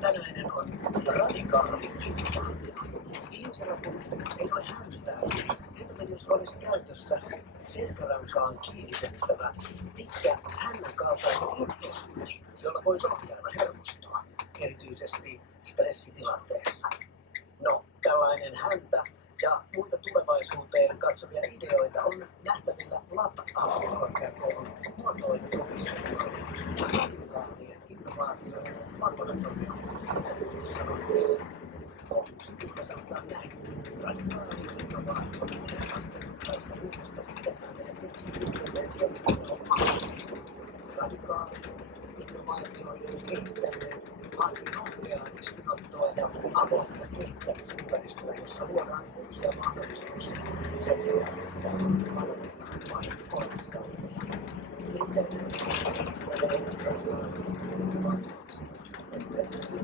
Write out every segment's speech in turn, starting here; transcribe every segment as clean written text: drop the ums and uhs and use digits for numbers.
Tänäinen on radikaali innovaatio. Ihmisellä kun ei ole häntää, entä jos olisi käytössä selkärankaan kiinnitettävä pitkä hännän kaltainen implantti, jolla voisi ohjailla hermostoa, erityisesti stressitilanteessa. No, tällainen häntä ja muita tulevaisuuteen katsovia ideoita on nähtävillä LAB-korkeakoulun muotoilun opiskelijoiden radikaalien innovaatioiden laboratorion koulutussanoissa. Koulutuskykyä sanotaan näin. Radikaali innovaatio menee askeltaista muutosta pitämään meidän koulutuskykyä sen on mahdollista. Radikaali innovaatioiden kehittäminen vaatii nopeaa riskinottoa ja avointa kehittämisympäristöä, jossa luodaan uusia mahdollisuuksia sen sijaan, että valmitaan vain olemassa olevia. Internet kehittää radikaalisesti innovaatioiksi. Esimerkiksi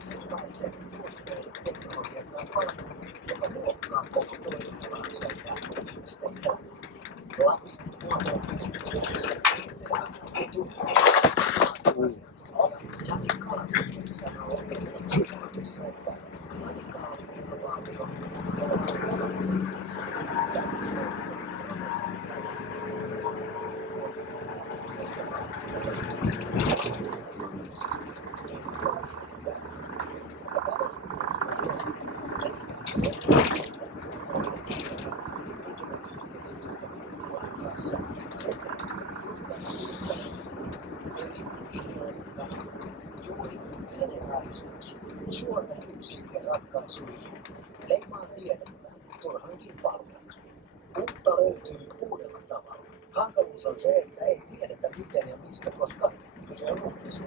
sellaisen tuotteiden teknologian tai palvelun, joka muokkaa koko toimintaansa ja ihmisten elämää. Lapin muotoilmistyksessä kehittelevä etuasiantuntija Jani Kalasen sanoo Ilmatiedossa, että radikaali innovaatio juuri lineaarisuus Suomen yksikön ratkaisuihin leimaa tiedettä turhankin paljon. Uutta löytyy uudella tavalla. Hankaluus on se, että ei tiedetä miten ja mistä, koska kyse on uudesta.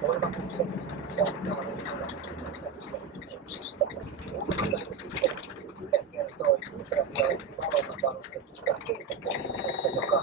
Toivotukset saattavat olla ymmärtämistä yhteyksistä. Muutama sitten Yle kertoi ultraviolettivalona varustetusta kenttäkäynnistä, joka